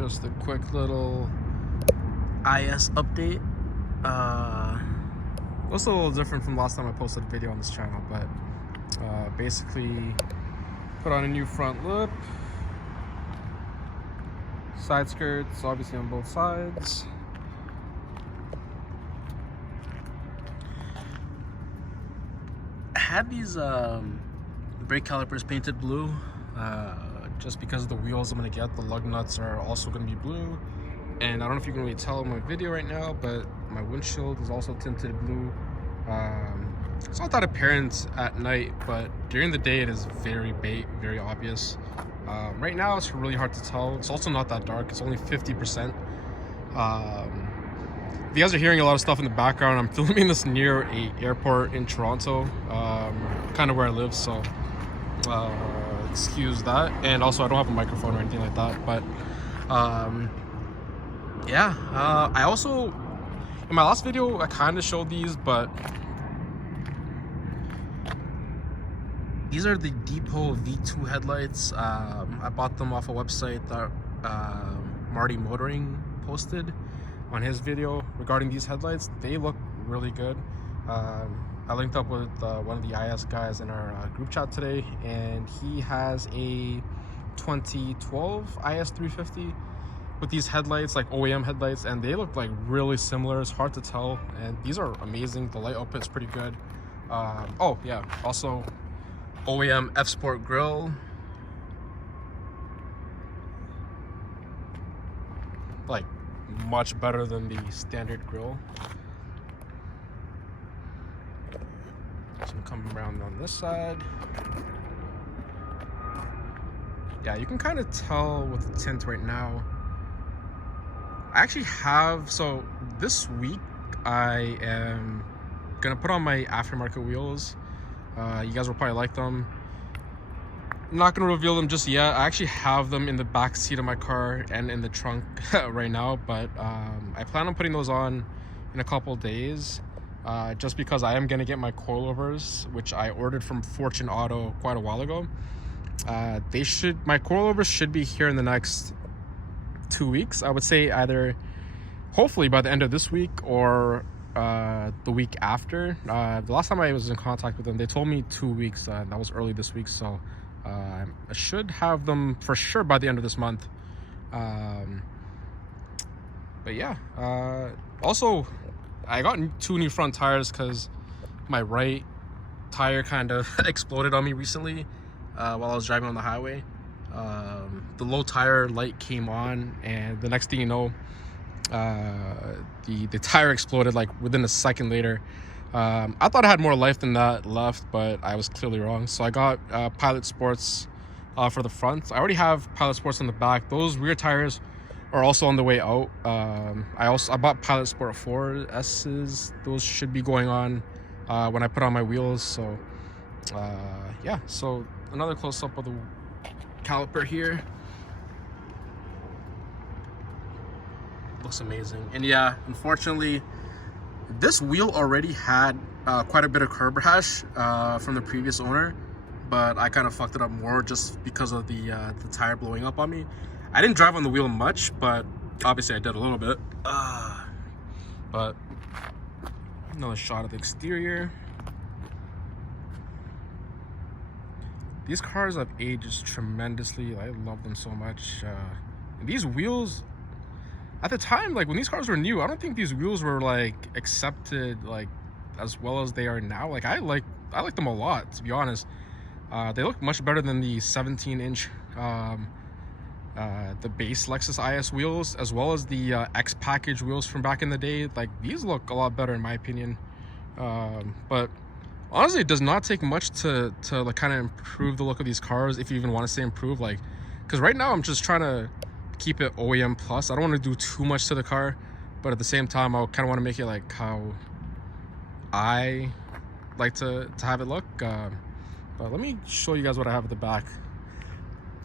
Just a quick little IS update. It's a little different from last time I posted a video on this channel, but basically put on a new front lip, side skirts obviously on both sides. I had these brake calipers painted blue just because of the wheels I'm gonna get. The lug nuts are also gonna be blue, and I don't know if you can really tell in my video right now, but my windshield is also tinted blue. It's not that apparent at night, but during the day it is very obvious. Right now it's really hard to tell. It's also not that dark. It's only 50%. If you guys are hearing a lot of stuff in the background, I'm filming this near a airport in Toronto, kind of where I live, so excuse that. And also I don't have a microphone or anything like that, but yeah, I also, in my last video I kind of showed these, but these are the DEPO V2 headlights. I bought them off a website that Marty Motoring posted on his video regarding these headlights. They look really good. I linked up with one of the IS guys in our group chat today, and he has a 2012 IS350 with these headlights, like OEM headlights, and they look like really similar. It's hard to tell, and these are amazing. The light output's pretty good. Oh yeah, also OEM F-Sport grill, like much better than the standard grill. So I'm coming around on this side. Yeah, you can kind of tell with the tint right now. I actually have, so this week I am gonna put on my aftermarket wheels. You guys will probably like them. I'm not gonna reveal them just yet. I actually have them in the back seat of my car and in the trunk right now, but I plan on putting those on in a couple days, just because I am gonna get my coilovers, which I ordered from Fortune Auto quite a while ago. My coilovers should be here in the next 2 weeks. I would say either hopefully by the end of this week or the week after. The last time I was in contact with them, they told me 2 weeks. That was early this week, so I should have them for sure by the end of this month. But yeah, also I got 2 new front tires because my right tire kind of exploded on me recently while I was driving on the highway. The low tire light came on, and the next thing you know, the tire exploded like within a second later. I thought I had more life than that left, but I was clearly wrong. So I got Pilot Sports for the front. I already have Pilot Sports on the back. Those rear tires are also on the way out. I bought Pilot Sport 4S's. Those should be going on when I put on my wheels. So yeah, so another close-up of the caliper here. Looks amazing. And yeah, unfortunately this wheel already had quite a bit of curb rash from the previous owner, but I kind of fucked it up more just because of the tire blowing up on me. I didn't drive on the wheel much, but obviously I did a little bit. But another shot of the exterior. These cars have aged tremendously. I love them so much. And these wheels, at the time, like when these cars were new, I don't think these wheels were like accepted like as well as they are now. Like I like them a lot, to be honest. They look much better than the 17-inch the base Lexus IS wheels, as well as the X package wheels from back in the day. Like these look a lot better in my opinion. But honestly, it does not take much to like kind of improve the look of these cars, if you even want to say improve. Like, because right now I'm just trying to keep it OEM plus. I don't want to do too much to the car, but at the same time I kind of want to make it like how I like to have it look. But let me show you guys what I have at the back.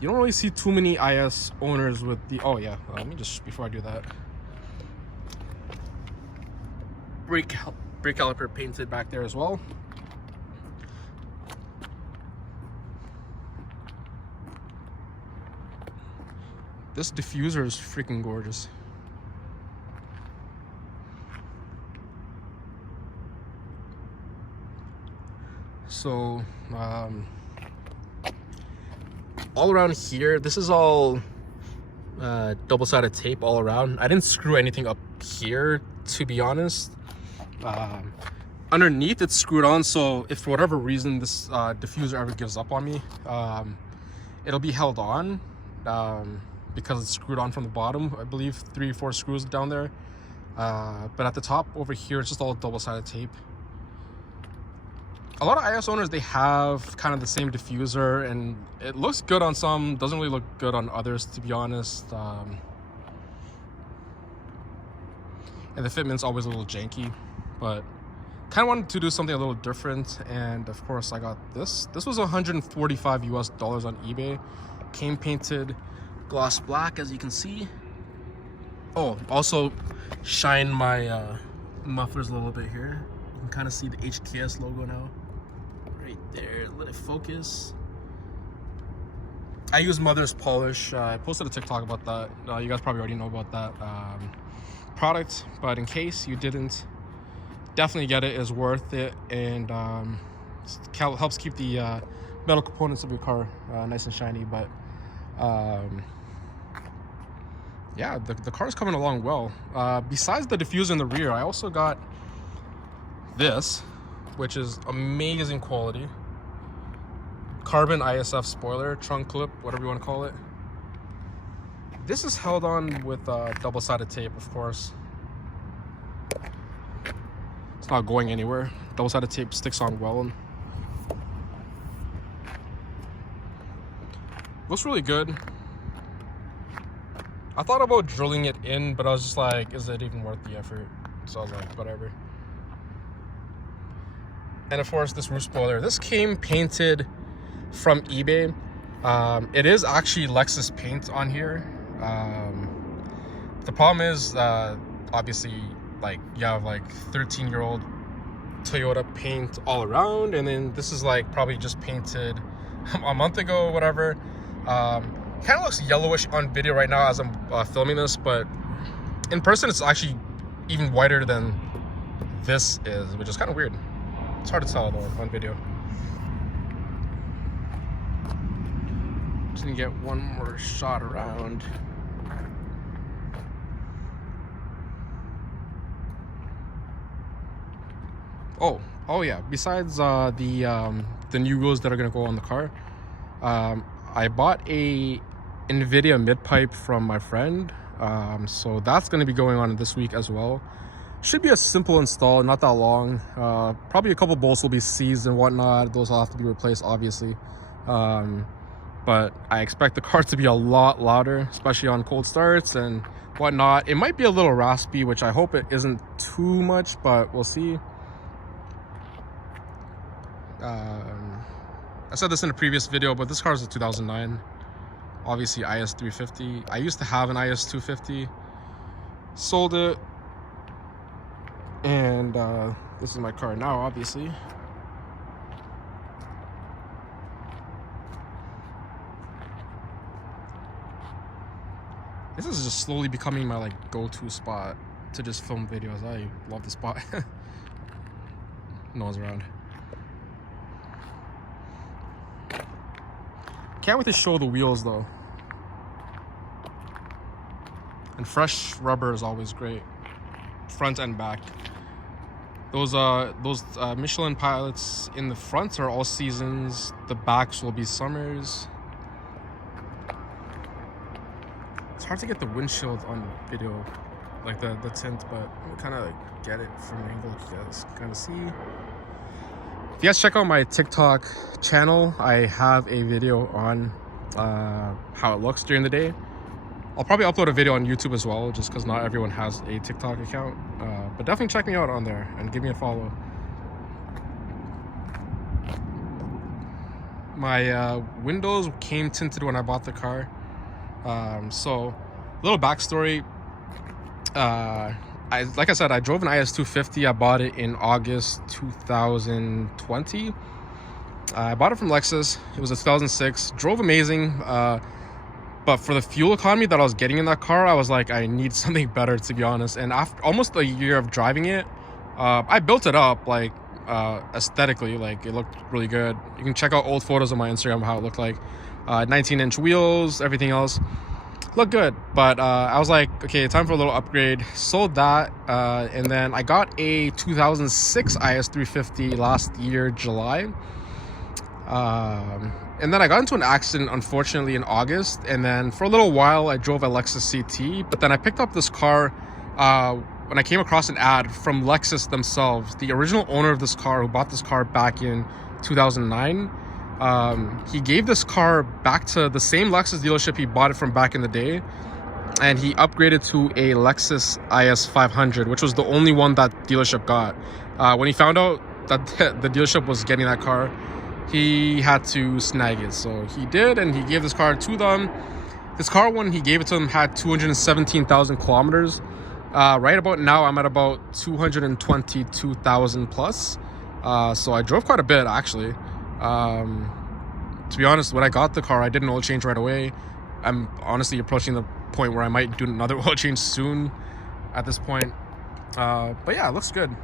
You don't really see too many IS owners with the, oh yeah, let me just, before I do that, brake caliper painted back there as well. This diffuser is freaking gorgeous. So all around here, this is all double-sided tape all around. I didn't screw anything up here, to be honest. Underneath it's screwed on, so if for whatever reason this diffuser ever gives up on me, it'll be held on because it's screwed on from the bottom. I believe 3 or 4 screws down there, but at the top over here it's just all double-sided tape. A lot of IS owners, they have kind of the same diffuser, and it looks good on some, doesn't really look good on others, to be honest. And the fitment's always a little janky, but kind of wanted to do something a little different. And of course I got this. This was $145 US on eBay. Came painted gloss black, as you can see. Oh, also shine my mufflers a little bit here. You can kind of see the HKS logo now. Right there, let it focus. I use mother's polish. I posted a TikTok about that. You guys probably already know about that product, but in case you didn't, definitely get it. It's worth it, and helps keep the metal components of your car nice and shiny. But yeah, the car's coming along well. Besides the diffuser in the rear, I also got this, which is amazing quality. Carbon Isf Spoiler, trunk clip, whatever you want to call it. This is held on with double-sided tape, of course. It's not going anywhere. Double-sided tape sticks on well. Looks really good. I thought about drilling it in, but I was just like, is it even worth the effort? So I was like, whatever. And of course, this roof spoiler. This came painted from eBay. It is actually Lexus paint on here. The problem is, obviously, like, you have like 13-year-old Toyota paint all around, and then this is like probably just painted a month ago or whatever. Kind of looks yellowish on video right now as I'm filming this, but in person it's actually even whiter than this is, which is kind of weird. It's hard to tell though on video. Just gonna get one more shot around. Oh yeah, besides the new wheels that are gonna go on the car, I bought a Nvidia Mid-Pipe from my friend, so that's gonna be going on this week as well. Should be a simple install, not that long. Probably a couple bolts will be seized and whatnot. Those will have to be replaced, obviously. But I expect the car to be a lot louder, especially on cold starts and whatnot. It might be a little raspy, which I hope it isn't too much, but we'll see. I said this in a previous video, but this car is a 2009. Obviously IS350. I used to have an IS250. Sold it. And this is my car now, obviously. This is just slowly becoming my like go-to spot to just film videos. I love this spot. No one's around. Can't wait to show the wheels though. And fresh rubber is always great, front and back. Those Michelin pilots in the front are all seasons. The backs will be summers. It's hard to get the windshield on video, like the tint, but I'm kind of like get it from an angle you guys kind of see. If you guys check out my TikTok channel, I have a video on how it looks during the day. I'll probably upload a video on YouTube as well, just because not everyone has a TikTok account. But definitely check me out on there and give me a follow. My windows came tinted when I bought the car. So, little backstory. Like I said, I drove an IS350. I bought it in August 2020. I bought it from Lexus. It was a 2006. Drove amazing. But for the fuel economy that I was getting in that car, I was like, I need something better, to be honest. And after almost a year of driving it, I built it up, like, aesthetically. Like, it looked really good. You can check out old photos on my Instagram how it looked like. 19-inch wheels, everything else looked good. But I was like, okay, time for a little upgrade. Sold that, and then I got a 2006 IS350 last year, July. And then I got into an accident, unfortunately, in August. And then for a little while, I drove a Lexus CT. But then I picked up this car when I came across an ad from Lexus themselves. The original owner of this car, who bought this car back in 2009, he gave this car back to the same Lexus dealership he bought it from back in the day. And he upgraded to a Lexus IS500, which was the only one that dealership got. When he found out that the dealership was getting that car, he had to snag it. So he did, and he gave this car to them. This car, when he gave it to them, had 217,000 kilometers. Right about now, I'm at about 222,000 plus. So I drove quite a bit, actually. To be honest, when I got the car, I did an oil change right away. I'm honestly approaching the point where I might do another oil change soon at this point. But yeah, it looks good.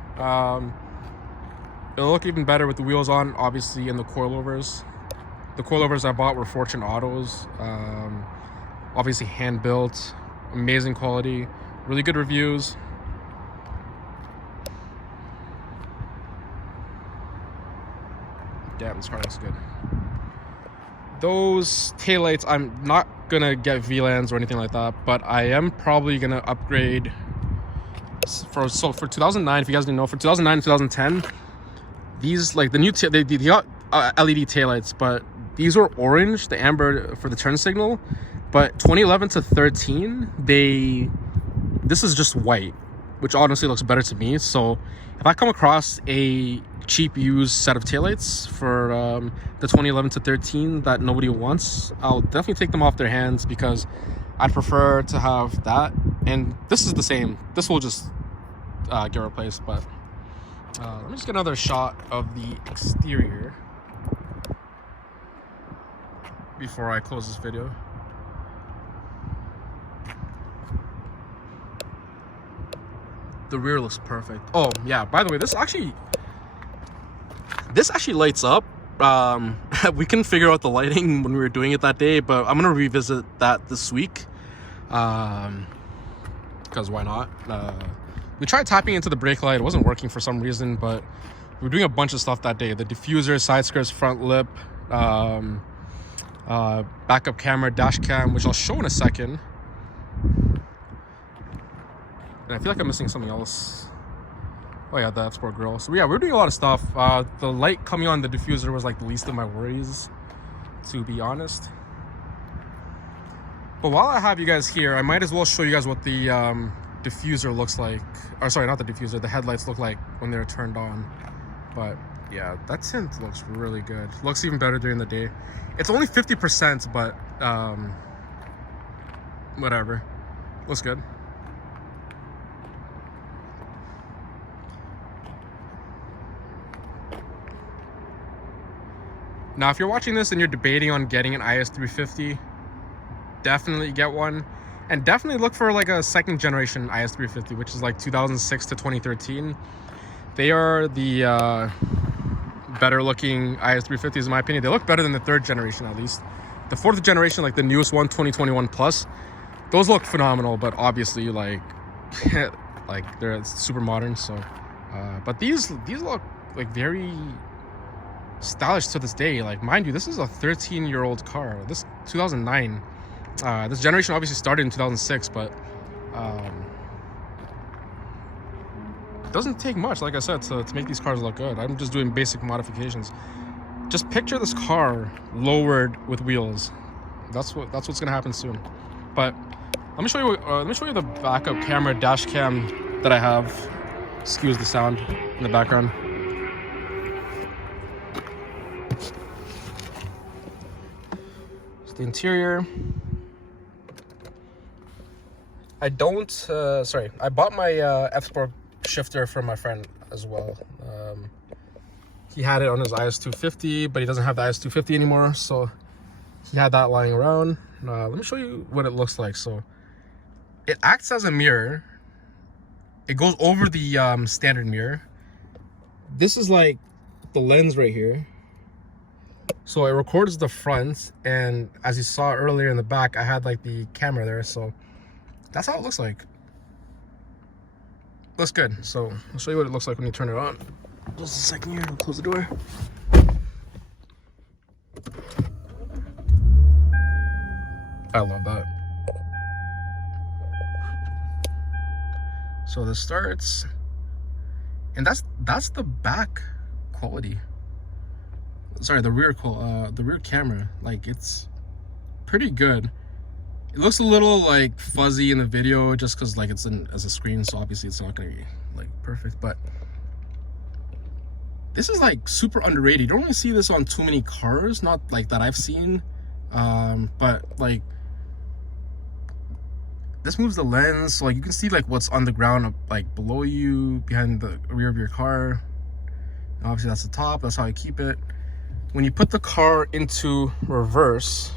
It'll look even better with the wheels on, obviously, and the coilovers. The coilovers I bought were Fortune Autos. Obviously hand built, amazing quality, really good reviews. Damn, this car looks good. Those taillights, I'm not gonna get VLANs or anything like that, but I am probably gonna upgrade for 2009. If you guys didn't know, for 2009 and 2010, these, like, the new they got LED taillights, but these were orange, the amber for the turn signal. But 2011 to 13, this is just white, which honestly looks better to me. So if I come across a cheap used set of taillights for the 2011 to 13 that nobody wants, I'll definitely take them off their hands, because I'd prefer to have that. And this is the same. This will just get replaced. But let me just get another shot of the exterior before I close this video. The rear looks perfect. Oh yeah, by the way, this actually lights up. We couldn't figure out the lighting when we were doing it that day, but I'm gonna revisit that this week, because why not? We tried tapping into the brake light. It wasn't working for some reason, but we were doing a bunch of stuff that day. The diffuser, side skirts, front lip, backup camera, dash cam, which I'll show in a second. And I feel like I'm missing something else. Oh yeah, the F-Sport grill. So yeah, we're doing a lot of stuff. The light coming on the diffuser was like the least of my worries, to be honest. But while I have you guys here, I might as well show you guys what the diffuser looks like. Or sorry, not the diffuser, the headlights look like when they're turned on. But yeah, that tint looks really good. Looks even better during the day. It's only 50%, but whatever. Looks good. Now, if you're watching this and you're debating on getting an IS350, definitely get one. And definitely look for like a second generation IS350, which is like 2006 to 2013. They are the better looking IS350s in my opinion. They look better than the third generation, at least. The fourth generation, like the newest one, 2021 plus, those look phenomenal, but obviously like like they're super modern. So but these look like very stylish to this day. Like, mind you, this is a 13-year-old car. This 2009. This generation obviously started in 2006, but it doesn't take much, like I said, to make these cars look good. I'm just doing basic modifications. Just picture this car lowered with wheels. That's what's gonna happen soon. But let me show you the backup camera, dash cam that I have. Excuse the sound in the background. The interior. I bought my F-Sport shifter from my friend as well. He had it on his IS250, but he doesn't have the IS250 anymore, so he had that lying around. let me show you what it looks like. So it acts as a mirror. It goes over the standard mirror. This is like the lens right here. So it records the front, and as you saw earlier in the back, I had like the camera there. So that's how it looks like. Looks good. So I'll show you what it looks like when you turn it on. Just a second here, I'll close the door. I love that. So this starts, and that's the back quality. Sorry, the rear camera. Like, it's pretty good. It looks a little like fuzzy in the video just because like it's as a screen, so obviously it's not gonna be like perfect, but this is like super underrated. You don't really see this on too many cars, not like that I've seen, but like this moves the lens, so like you can see like what's on the ground like below you, behind the rear of your car. And obviously that's the top, that's how I keep it. When you put the car into reverse,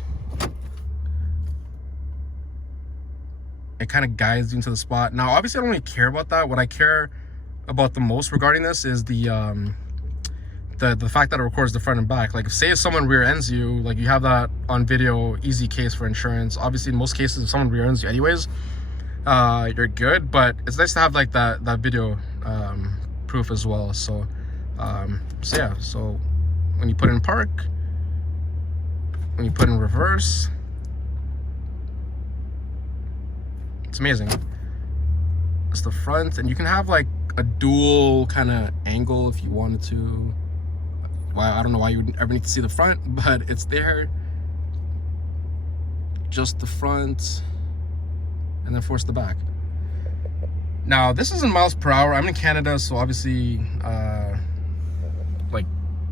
it kind of guides you into the spot. Now obviously I don't really care about that. What I care about the most regarding this is the fact that it records the front and back. Like, say if someone rear ends you, like you have that on video, easy case for insurance. Obviously in most cases if someone rear ends you anyways, you're good, but it's nice to have like that video proof as well. So yeah, so when you put in park, when you put in reverse, it's amazing. It's the front, and you can have like a dual kind of angle if you wanted to. Well, I don't know why you would ever need to see the front, but it's there. Just the front, and then force the back. Now this is in miles per hour. I'm in Canada, so obviously like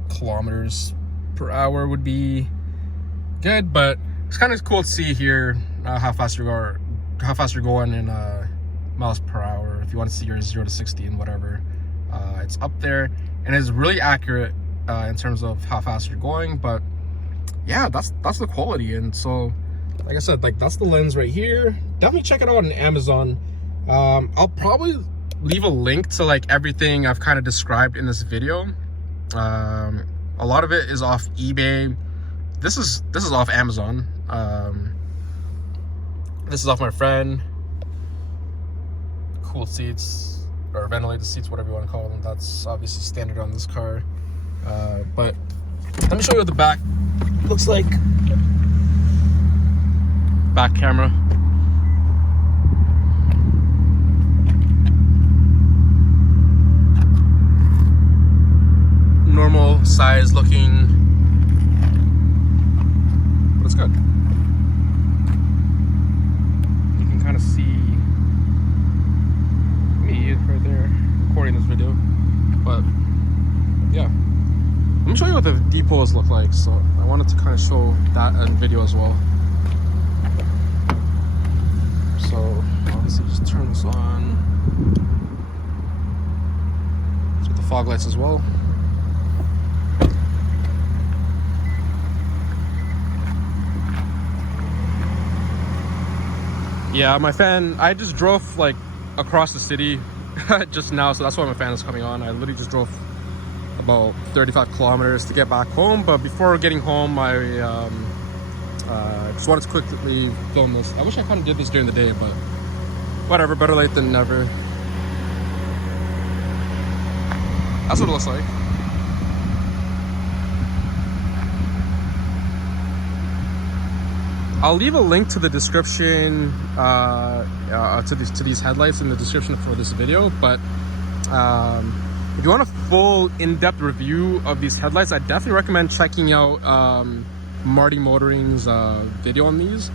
kilometers per hour would be good, but it's kind of cool to see here how fast you're going in miles per hour. If you want to see your 0 to 60 and whatever, it's up there, and it's really accurate in terms of how fast you're going. But yeah, that's the quality. And so like I said, like that's the lens right here. Definitely check it out on Amazon. I'll probably leave a link to like everything I've kind of described in this video. A lot of it is off eBay. This is off Amazon. This is off my friend. Cool seats, or ventilated seats, whatever you want to call them. That's obviously standard on this car. But let me show you what the back looks like. Back camera. Normal size looking, but it's good. You can kind of see me right there recording this video, but yeah. Let me show you what the DEPOs look like. So I wanted to kind of show that in video as well. So obviously just turn this on. Let's get the fog lights as well. Yeah, my fan, I just drove like across the city just now, so that's why my fan is coming on. I literally just drove about 35 kilometers to get back home, but before getting home I just wanted to quickly film this. I wish I kind of did this during the day, but whatever, better late than never. That's what it looks like. I'll leave a link to the description to these headlights in the description for this video, but if you want a full in-depth review of these headlights, I definitely recommend checking out Marty Motoring's video on these.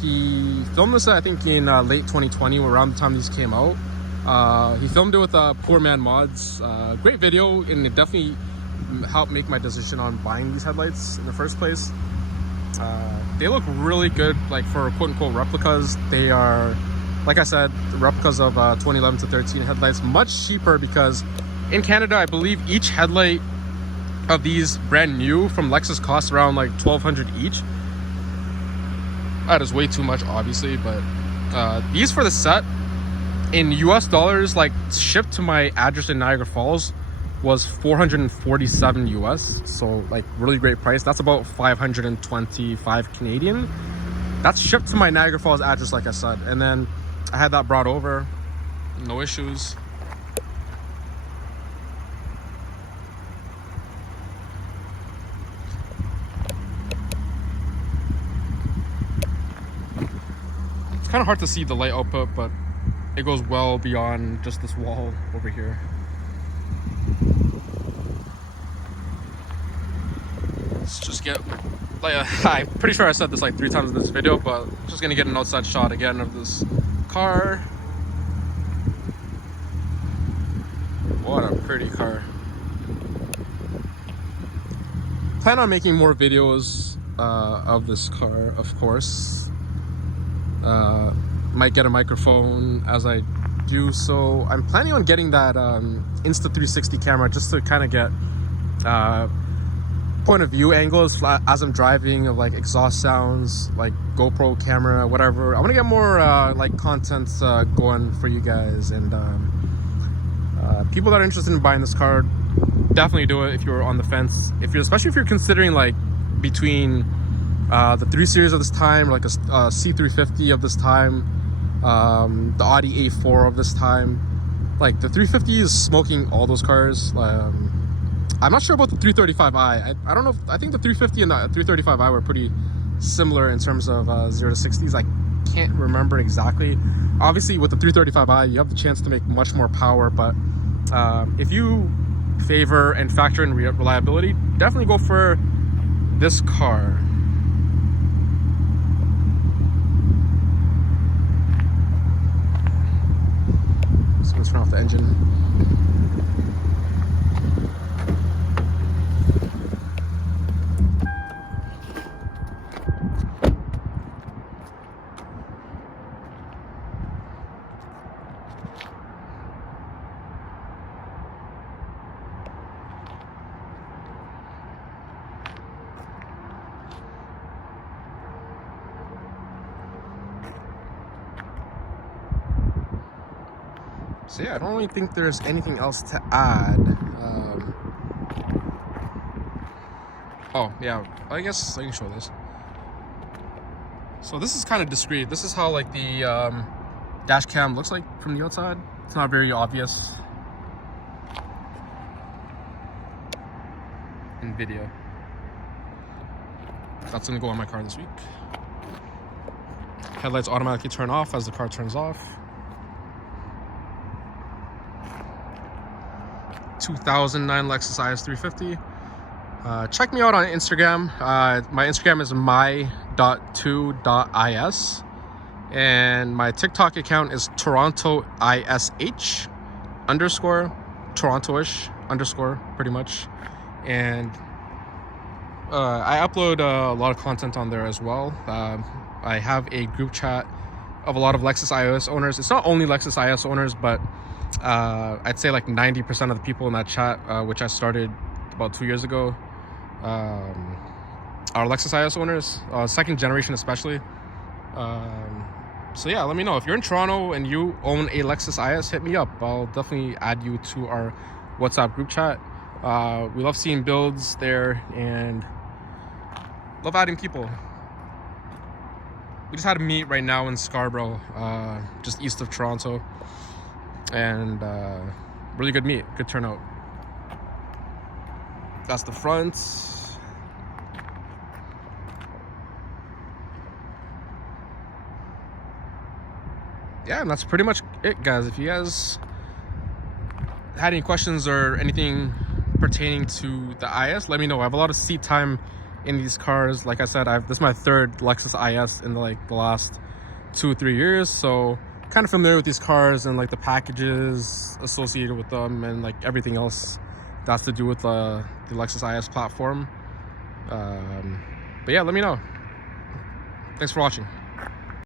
He filmed this I think in late 2020, around the time these came out. He filmed it with Poor Man Mods. Great video, and it definitely helped make my decision on buying these headlights in the first place. They look really good, like for quote-unquote replicas. They are, like I said, replicas of 2011 to 13 headlights, much cheaper, because in Canada I believe each headlight of these brand new from Lexus costs around like $1,200 each. That is way too much, obviously, but these for the set in US dollars, like shipped to my address in Niagara Falls, was 447 US. So like really great price. That's about 525 Canadian. That's shipped to my Niagara Falls address, like I said. And then I had that brought over, no issues. It's kind of hard to see the light output, but it goes well beyond just this wall over here. Let's just get, like, I'm pretty sure I said this like 3 times in this video, but I'm just gonna get an outside shot again of this car. What a pretty car. Plan on making more videos of this car, of course. Might get a microphone as I do so. I'm planning on getting that Insta360 camera just to kind of get point of view angles as I'm driving, of like exhaust sounds, like GoPro camera, whatever. I want to get more like content going for you guys, and people that are interested in buying this car, definitely do it if you're on the fence. Especially if you're considering like between the 3 Series of this time, like a C350 of this time, the Audi A4 of this time. Like the 350 is smoking all those cars. I'm not sure about the 335i. I don't know. I think the 350 and the 335i were pretty similar in terms of 0 to 60s. I can't remember exactly. Obviously, with the 335i, you have the chance to make much more power. But if you favor and factor in reliability, definitely go for this car. So let's turn off the engine. So yeah, I don't really think there's anything else to add. Oh yeah, I guess I can show this. So this is kind of discreet. This is how like the dash cam looks like from the outside. It's not very obvious. Nvidia. That's gonna go on my car this week. Headlights automatically turn off as the car turns off. 2009 Lexus IS350. Check me out on Instagram. My Instagram is my.2.is, and my TikTok account is TorontoISH _ Torontoish _ pretty much. And I upload a lot of content on there as well. I have a group chat of a lot of Lexus IS owners. It's not only Lexus IS owners, but I'd say like 90% of the people in that chat, which I started about 2 years ago, are Lexus IS owners, second generation especially. So yeah, let me know if you're in Toronto and you own a Lexus IS. Hit me up. I'll definitely add you to our WhatsApp group chat. We love seeing builds there and love adding people. We just had a meet right now in Scarborough, just east of Toronto, and really good meet, good turnout. That's the front. Yeah, and that's pretty much it, guys. If you guys had any questions or anything pertaining to the IS, let me know. I have a lot of seat time in these cars. Like I said, this is my third Lexus IS in the last 2 or 3 years, so kind of familiar with these cars and like the packages associated with them and like everything else that's to do with the Lexus IS platform. But yeah, let me know. Thanks for watching.